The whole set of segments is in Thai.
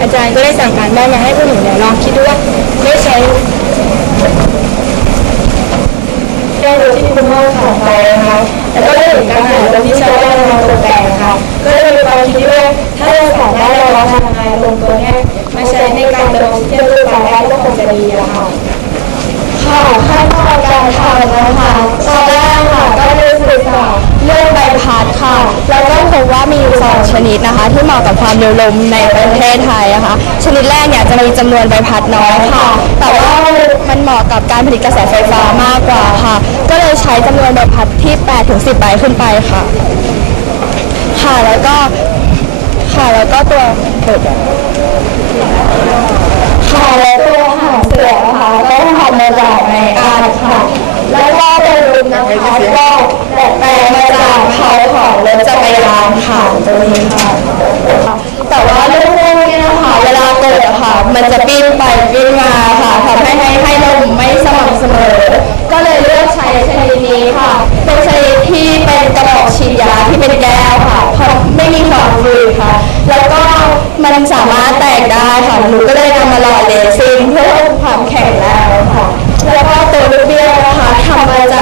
อาจารย์ก็ได้สั่งการบ้านมาให้พวกหนูเนี่ยลองคิดดูว่าไม่ใช้แก้วที่คุณพ่อสอนไปนะคะแล้วก็ได้เห็นการหาตัวที่ใช้ได้มาตกแต่งค่ะก็เลยมีความคิดว่าถ้าเราสามารถเราทำยังไงลงตัวเนี้ยมาใช้ในการเดินเที่ยวด้วยกันได้ก็คงจะดีอะค่ะค่ะขั้นตอนการทำนะคะตอนแรกค่ะก็ได้ศึกษาเรื่องใบพัดค่ะแล้วก็พบว่ามี อยู่สองชนิดนะคะ ที่เหมาะกับความเร็วลมในประเทศไทยนะคะชนิดแรกเนี่ยจะมีจำนวนใบพัดน้อยค่ะ แต่ว่ามันเหมาะกับการผลิตกระแสไฟฟ้ามากกว่าค่ะ ก็เลยใช้จำนวนใบพัดที่8ถึง10 ใบขึ้นไปค่ะ ค่ะแล้วก็ค่ะแล้วก็ตัวเปิดค่ะแล้วตัวหางเสือนะคะก็ทำมาจากไม้อาร์ตค่ะ แล้วก็เป็นรูปนะคะก็ดัดแปลงมาจากเขาของรถจักร ยานค่ะตัวนี้ค่ะแต่ว่าลูกคู่เนี่ยนะคะเวลาเกิดอะค่ะ มันจะปิ้นไปปิ้นมาค่ะทำให้ให้ให้ลมไม่สม่ำเสมอ ก็เลยเลือกใช้ชนิดนี้ค่ะ เป็นชนิดที่เป็นกระบอกฉีดยาที่เป็นแก้วค่ะเพราะไม่มีความฟืนค่ะ แล้วก็มันสามารถแตกได้ค่ะหนูก็เลยนำมาหล่อเลซินเพื่อเพิ่มความแข็งแรงค่ะ แล้วก็ตัวลูกเบี้ยนะคะทำมาจาก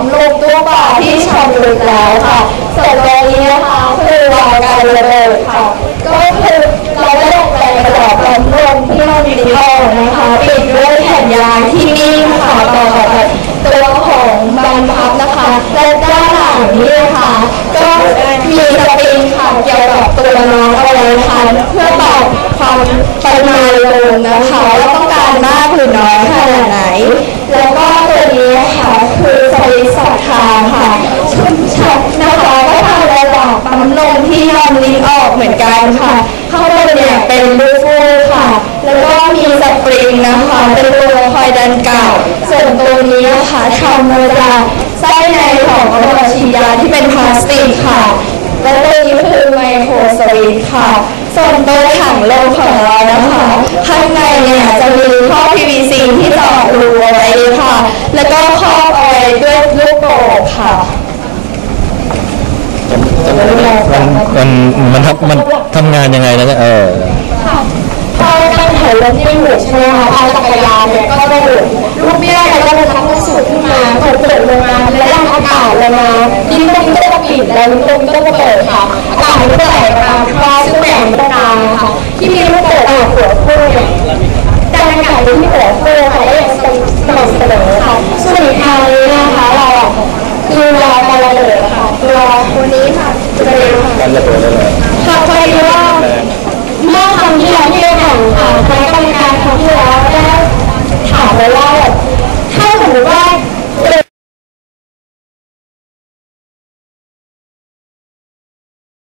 มลมตัวบ่าที่ชำรุดแล้วค่ะส่วนตัวนี้นะคะคือวางการระเบิดค่ะก็คือเราได้ดัดแปลงมาจากปั๊มลมที่มันมีท่อนะคะปิดด้วยแผ่นยางที่นิ่มค่ะต่อกับตัวของบานพับนะคะและด้านหลังนี้นะคะก็มีสปริงค่ะเกี่ยวกับตัวน้องเอาไว้ค่ะเพื่อตอบความปริมาณลมนะคะว่าต้องการมากหรือน้อยขนาดไหน แล้วก็ตัวนี้ค่ะคือสวิตช์สองทางค่ะชัด นะคะก็ทำระหว่างปั๊มลมที่ยอมลิงออกเหมือนกันค่ะ ข้างบนเนี่ยเป็นลูฟูค่ะ แล้วก็มีสปริงนะคะ เป็นตัวคอยดันเกลับส่วนตัวนี้นะคะทำมาจากไส้ในของกระบอกฉีดยาที่เป็นพลาสติกค่ะ และตัวนี้คือไมโครสวิตค่ะ ส่วนตัวถังลมของเรานะคะ ข้างในเนี่ยจะมีท่อ PVC ที่เจาะรูเอาไว้ค่ะ แล้วก็ครอบเอาไว้ด้วยลูกโป่งค่ะ มันมันมันทำมันทำงานยังไงนะเนี่ยเออพอการถอยรถที่หมุนใช่ไหมคะเอาจักรยานเนี่ยก็จะหมุนลูกเบี้ยเนี่ยก็จะทับกระสุนขึ้นมาถูกเปิดลงมาและดันอากาศลงมาดิ้นตรงนี้ก็จะปิดแล้วลิ้นตรงนี้ก็จะเปิดค่ะอากาศมันก็จะไหลมาคลอซึ่งแบ่งเป็นกลางค่ะที่มีลูกเปิดออกหัวคู่เนี่ยดันอากาศไปที่หัวคู่ค่ะได้อย่างสม่ำเสมอค่ะส่วนอีกทางนี้นะคะเราอะคือเราการระเบิดค่ะตัวตัวนี้ค่ะจะ เ